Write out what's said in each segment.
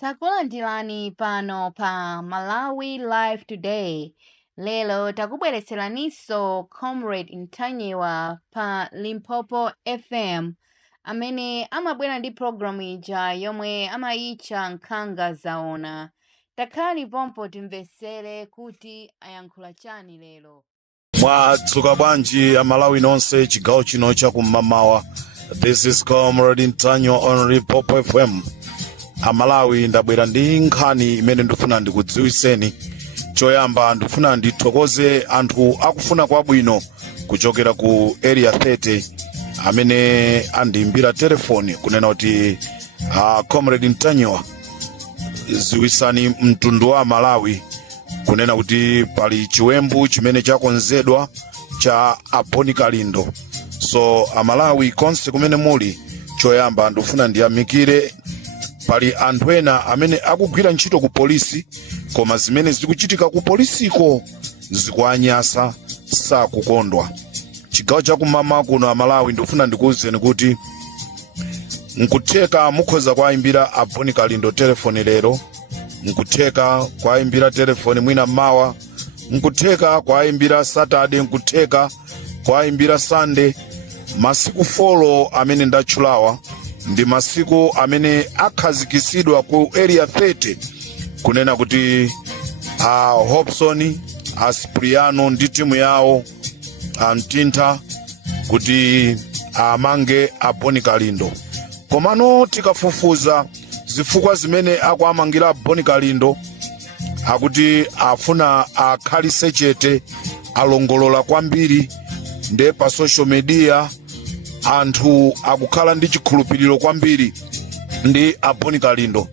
Takulandirani pano pa Malawi Live Today. Lelo takubweretseraniso Comrade Ntanyiwa pa Limpopo FM amene amabwera ndi programu ija yomwe amayitcha Nkhanga Zaona. Takhani pompo timvesere kuti ayankhula chani lero. Mwadzuka bwanji Amalawi nonse chigawo chino chakum'mawa. This is Comrade Ntanyiwa on Limpopo FM. Amalawi ndabwera ndi nkhani imene ndifuna ndikudziwiseni. Choyamba ndifuna ndithokoze anthu akufuna kwabwino kuchokera ku area 30 amene andiimbira telefoni kunena kuti Comrade Ntanyiwa ziwisani mtundu wa Malawi kunena kuti pali chiwembu chimene chakonzedwa cha Boni Kalindo. So Amalawi konse kumene muli, choyamba ndifuna ndiyamikire pali anthu ena amene akugwira ntchito ku polisi koma zimene zikuchitika ku polisiko zikuanyasa sakukondwa. Chigawo chakum'mawa kuno Amalawi ndifuna ndikuwuzeni kuti nkutheka mukhoza kwayimbira Boni Kalindo telefoni lero, nkutheka kwayimbira telefoni mwina mawa, nkutheka kwayimbira Saturday, nkutheka kwayimbira Sunday. Masiku folo amene ndatchulawa ndi masiku amene akhazikisidwa ku area 30 kunena kuti Hobson, Aspriano ndi timu yawo Mtintha kuti amange Boni Kalindo. Komano tikafufuza zifukwa zimene akuamangira Boni Kalindo akuti afuna akhalise chete, alongolola kwambiri nde pa social media anthu akukhala ndi chikhulupiriro kwambiri ndi Boni Kalindo.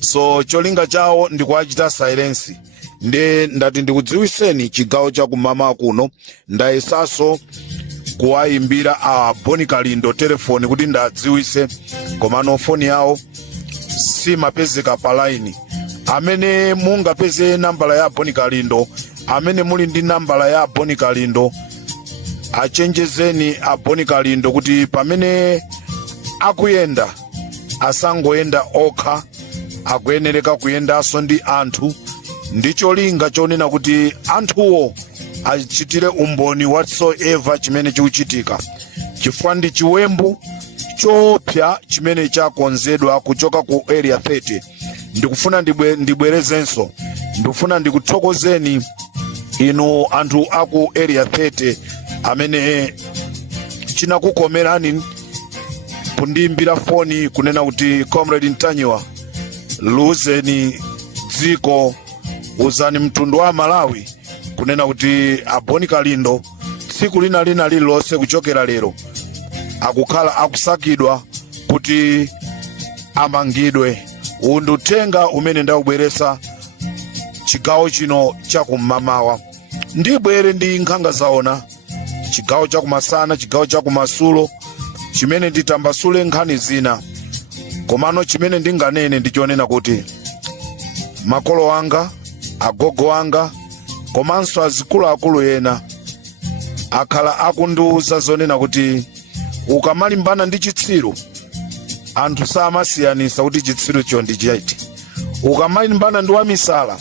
So cholinga chawo ndi kuachita silence. Nde ndati ndikudziwiseni chigawo chakum'mawa kuno ndayesaso kuwayimbira Boni Kalindo telefoni kuti ndadziwise, komano foni yawo simapezeka pa line. Amene mungapeze nambala ya Boni Kalindo, amene muli ndi nambala ya Boni Kalindo, achenjezeni Boni Kalindo kuti pamene akuyenda asangoyenda okha, akuyenereka kuyendanso ndi anthu, ndi cholinga chonena kuti anthuwo achitire umboni whatsoever chimene chikuchitika, chifukwa ndi chiwembu chopsa chimene chakonzedwa kuchoka ku area 30. Ndikufuna ndibwerezenso, ndikufuna ndikuthokozeni inu anthu aku area 30 amene chinakukomerani kundiimbira foni kunena kuti Comrade Ntanyiwa, luzeni dziko, uzani mtundu wa Malawi kunena kuti Boni Kalindo tsiku lina lililonse kuchokera lero akukhala akusakidwa kuti amangidwe. Uwu ndi uthenga umene ndawubweresa chigawo chino chakum'mawa. Ndibwere ndi Nkhanga Zaona chigawo chakumasana, chigawo chakumasulo, chimene nditambasule nkhani zina. Komano chimene ndinganene ndichonena kuti makolo anga, agogo anga, komanso azikuluakulu ena akhala akundiwuza zonena kuti ukamalimbana ndi chitsiru anthu samasiyanisa kuti chitsiru cho ndi chiti. Ukamalimbana ndi wamisala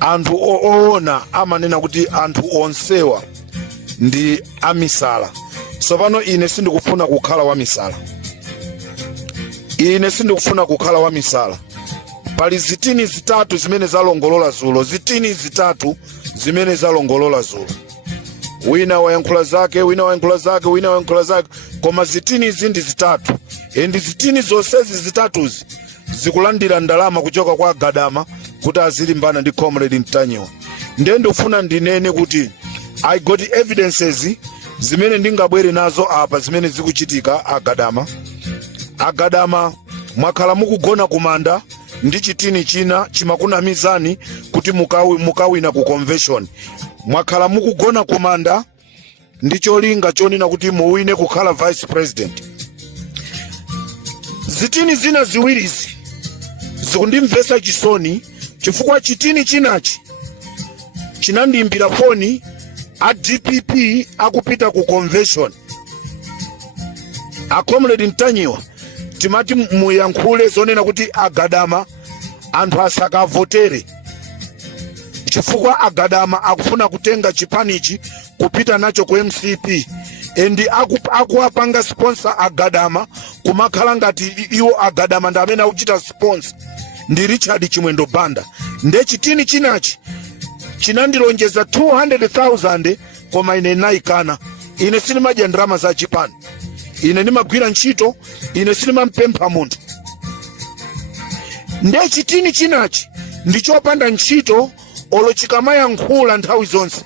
anthu oona amanena kuti anthu onsewa ndi amisala. Sopano ine sindikufuna kukhala wamisala. Ine sindikufuna kukhala wamisala. Pali zitini zitatu zimene zalongolola zulo, zitini zitatu zimene zalongolola zulo. Wina wayankhula zake, wina wayankhula zake, wina wayankhula zake, koma zitini izi ndi zitatu. Ndi zitini zonsezi zitatuzi zikulandira ndalama kuchoka kwa Gadama kuti azilimbana ndi Comrade Ntanyiwa. Ndiye ndikufuna ndinene kuti I got evidences zimene ndingabwere nazo apa zimene zikuchitika Agadama mwakhala mukugona kumanda ndi chitini china chimakunamizani kuti mukawina ku convention. Mwakhala mukugona kumanda ndi cholinga chonena kuti muwine kukhala vice president. Zitini zina ziwirizi zikundimvesa chisoni chifukwa chitini chinachi chinandiimbira foni a DPP akupita ku convention. A Comrade Ntanyiwa timati muyankhule zonena kuti agadama anthu asakavotere chifukwa agadama akufuna kutenga chipanichi kupita nacho ku MCP endi akuwapanga sponsor agadama kumakhala ngati iwo agadama ndi amene akuchita sponsor ndi Richard Chimwendo Banda. Nde chitini chinachi chinandilonjeza 200,000 koma ine naikana. Ine sinimadya ndalama za chipani, ine nimagwira ntchito, ine sinimampempha munthu. Nde chitini chinachi ndichopanda ntchito olo chikamayankhula nthawi zonse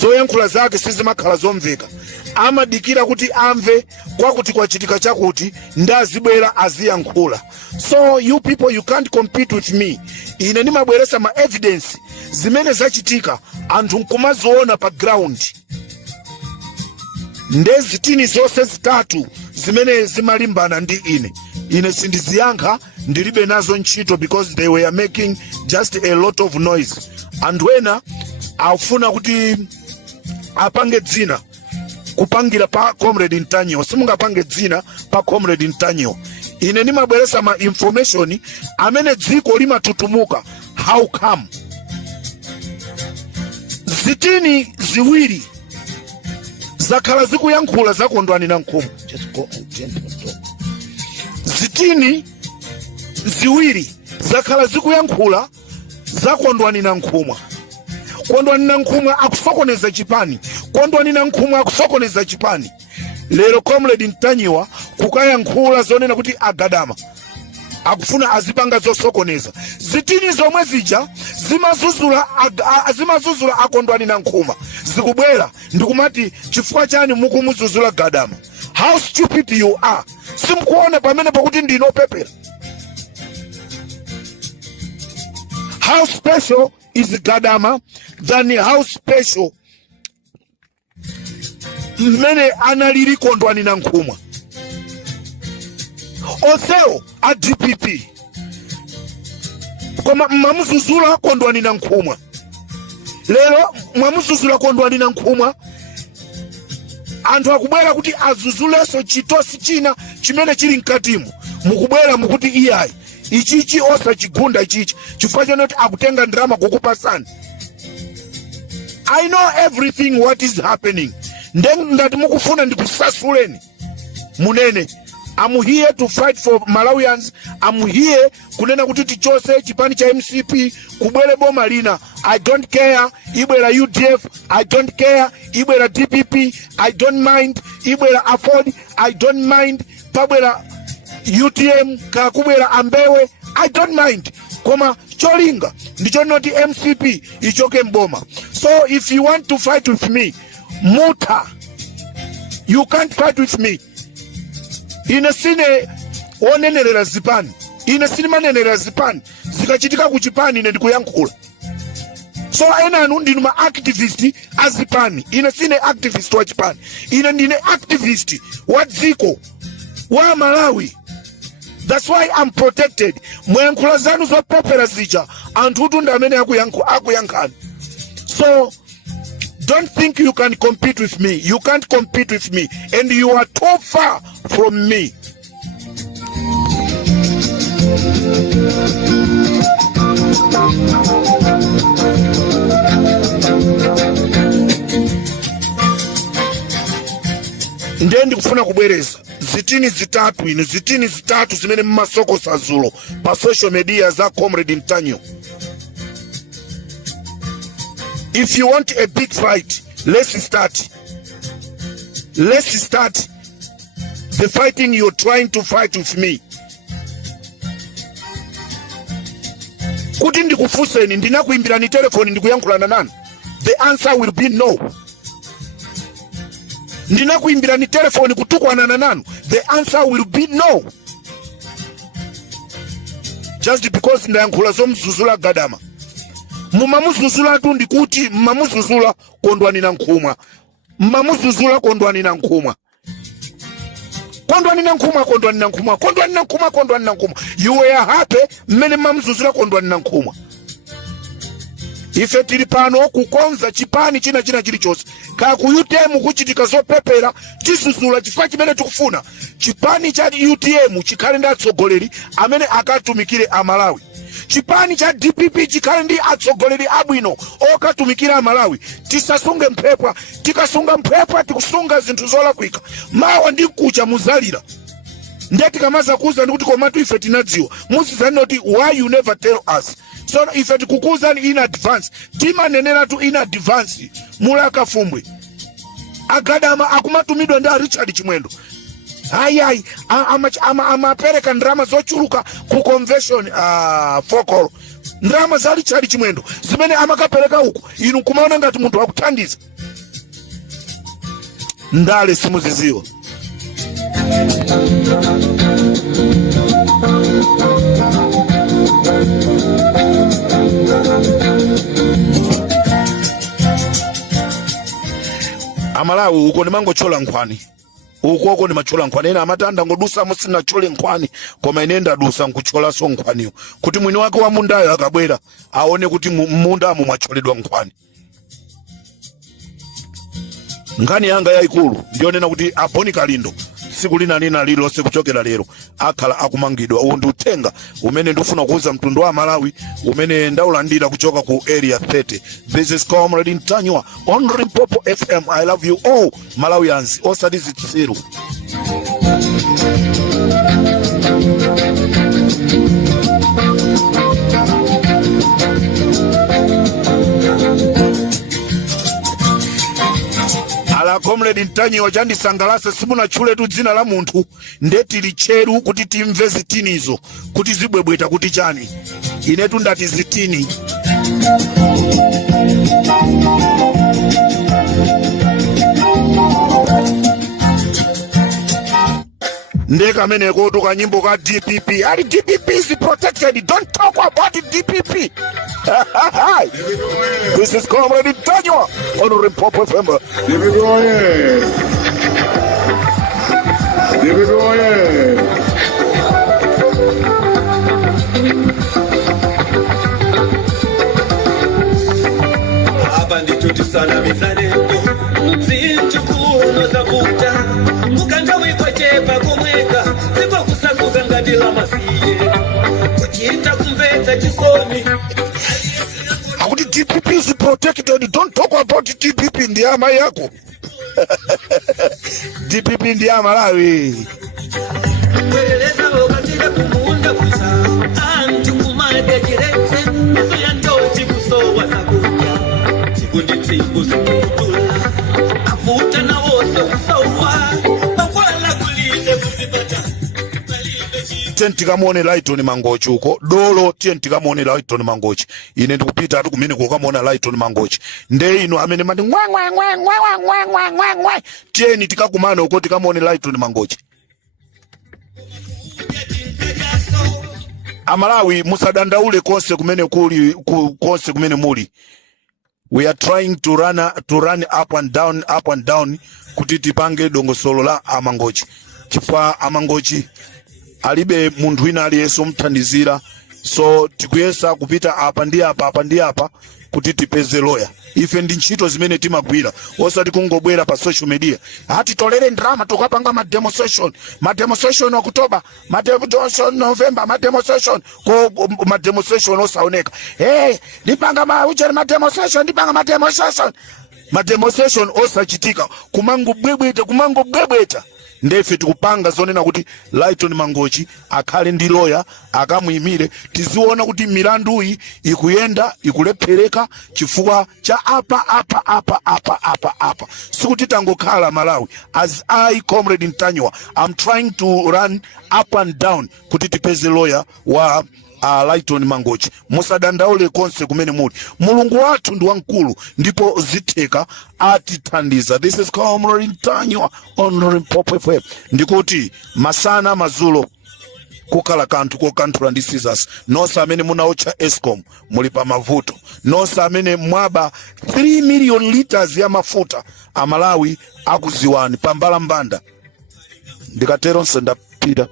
zoyankhula zake sizimakhala zomveka, amadikira kuti amve kwakuti kwachitika chakuti ndazibwera aziyankhula. So you people, you can't compete with me. Ine nimabweresa ma evidence zimene zachitika anthu nkumaziona pa ground. Nde zitini zonse zitatu zimene zimalimbana ndi ine sindiziyankha, ndilibe nazo ntchito because they were making just a lot of noise. And wena afuna kuti apange dzina kupangira pa Comrade Ntanyo, simungapange dzina pa Comrade Ntanyo. Ine nimabweresa ma information amene dziko limatutumuka. How come? Zitini ziwiri zakhala zikuyankhula zakondwani na nkhumu. Just go and gently talk. Zitini ziwiri zakhala zikuyankhula zakondwani na nkhumwa. Kondwani na nkhumwa akusokoneza chipani, kondwani na nkhumwa akusokoneza chipani. Lero Comrade Ntanyiwa kukayankhula zonena kuti agadama akufuna azipanga zosokoneza. Zitini zomwe zija zimazuzula akondwani na nkhumwa zikubwera ndikumati chifukwa chani mukumuzuzula gadama. How stupid you are! Simkuona pamene pakuti ndinopepera. How special is Gadama than how special mene analiri kondwani na nkhumwa. Oseo a DPP koma mamuzuzula kondwani na nkhumwa. Lero mamuzuzula kondwani na nkhumwa, anthu akubwera kuti azuzuleso chitosi china chimene chili mkatimu. Mukubwera mukuti iyayi ichichi osa chigunda ichichi chifukwa chonoti akutenga ndrama kukupasani. I know everything what is happening. Ndati mukufuna ndikusasuleni munene. I'm here to fight for Malawians. I'm here kunena kuti tichose chipani cha MCP kubwere boma lina. I don't care ibwera UDF, I don't care ibwera DPP, I don't mind ibwera Afford, I don't mind pabwera UTM kakubwera Ambewe, I don't mind. Koma cholinga ndicho noti MCP ichoke mboma. So if you want to fight with me, muta. You can't fight with me. Ine sine onenelera zipani, ine sine manenelera zipani zikachitika kuchipani ine ndikuyankhula. So ena anu ndinu ma activist azipani, ine sine activist wa chipani, ine ndine activist wa dziko wa Malawi. That's why I'm protected. Mwayankhula zanu zopepera zija anthu utunda amene akuyankhani. So don't think you can compete with me. You can't compete with me, and you are too far from me. Ndendi kufuna kubwereza zitini zitatu zimene mmasoko sazulo pa social media za Comrade Ntanyo. If you want a big fight, let's start. Let's start the fighting you're trying to fight with me. Kuti ndikufuseni ndinakuimbira ni telefoni ndikuyankhulana nani? The answer will be no. Ndinakuimbira ni telefoni kutukwana nanu? The answer will be no. Just because ndayankhula zomuzuzula gadama. Mumamuzuzula tu ndikuti mmamuzuzula kondwani na nkhumwa. Mmamuzuzula kondwani na nkhumwa. Kondwani na nkhumwa, kondwani na nkhumwa, kondwani na nkhumwa, kondwani na nkhumwa. You were happy mmene mmamuzuzula kondwani na nkhumwa. ife tili pano kukonza chipani china chilichonse ka ku UTM kuchitika zopepera tisusula chifukwa chimene tikufuna chipani cha UTM chikhale ndi atsogoleri amene akatumikire Amalawi. Chipani cha DPP chikhale ndi atsogoleri abwino okatumikira Amalawi. Tisasunge mphepwa, tikasunga mphepwa tikusunga zinthu zolakwika. Mawa ndi kucha muzalira. Ndeti kamaza kuza ndikuti komatu ife tinadziwa. Musizani noti why you never tell us. So ife tikukuzani in advance. Tima nenera tu in advance. Mulaka Fumbwe. Agadama akumatumidwa nda Richard Chimwendo. Hai amapereka ndrama zochuluka ku convention fokolo. Ndrama za Richard Chimwendo zimene amakapereka huko inu kumaona ngati munthu akuthandiza. Ndale simuziziwa. Amalawi uko nimango chola nkhwani. Uko ni machola nkhwani. Ena amatanda ngodusa musina chole nkhwani. Koma inenda dusa nkuchola so nkhwaniyo. Kuti mwini wake wa mundayo akabwera aone kuti munda amu mwacholedwa nkhwani. Ngani yanga ya ikulu ndiyo nena kuti Aponi Kalindo siku lina nina lilo sikuchokera lero akhala akumangidwa. Uwu ndi utenga umene ndifuna kuuza mtundu wa Malawi umene ndaulandira kuchoka ku area 30. This is Comrade Ntanywa on Limpopo FM. I love you all Malawians. Osati zitsiru. Ala Comrade Ntanywa jandi sangalasa simuna chule tu dzina la muntu ndeti licheru kuti timve zitinizo kuti zibwebweta kuti chani inetu ndati zitini. Ndeka meneko toka nyimbo ka DPP. Ali DPP is protected. Don't talk about the DPP. This is Comrade Ntanywa on Limpopo FM. Abandi tutisana mizane zinchukuno za kuta mukanja wikwechepa kumweka ziko kusakuka ngatila masiye kuchita kumvetsa chisoni. Akuti DPP is protected. Don't talk about DPP ndi ama yako. DPP ndi Amalawi. Weleza wakatira kumunda kusa anti kumade jirete miso ya ndoji kusowa zakuja sikundi tibu zikutula afuta na woso kusowa bakwala la kulinde kusipata Tenti kamone Lighton Mangochi uko dolo tenti kamone Lighton Mangochi ine ndikupita atu kumene kukamona Lighton Mangochi nde ino amene mandi ngwa tieni tikakumana uko tikamone Lighton Mangochi. Amalawi musadandaule konse kumene kuli konse kumene muli. We are trying to run up and down kuti tipange dongosolo la Amangochi. Chifukwa Amangochi alibe munthu wina aliyense mthandizira, so tikuyesa kupita apa ndi apa kuti tipeze lawyer. Ife ndi ntchito zimene timagwira osati kungobwera pa social media ati tolere drama tukapanga demonstration October, demonstration November, demonstration ko demonstration osaoneka. Ndipanga uchere demonstration osachitika kumango bwebweta. Ndefe tikupanga zonena kuti Lighton Mangochi akhale ndi lawyer akamuyimire tiziona kuti milandu iyi ikuyenda ikulephereka chifukwa cha apa sikuti tangokhala Malawi. As I Comrade Ntanywa, I'm trying to run up and down kuti tipeze lawyer wa Lighton Mangochi. Musadandaule konse kumene muli. Mulungu wathu ndi wankulu ndipo zitheka atithandiza. This is Comrade Ntanywa on Limpopo FM. Ndikuti masana mazulo kukala kanthu kokanthula ndi scissors. Nosa amene munaocha Eskom muli pa mavuto. Nosa amene mwaba 3 million liters ya mafuta Amalawi akuziwani pambala mbanda. Ndikatero nsendapita.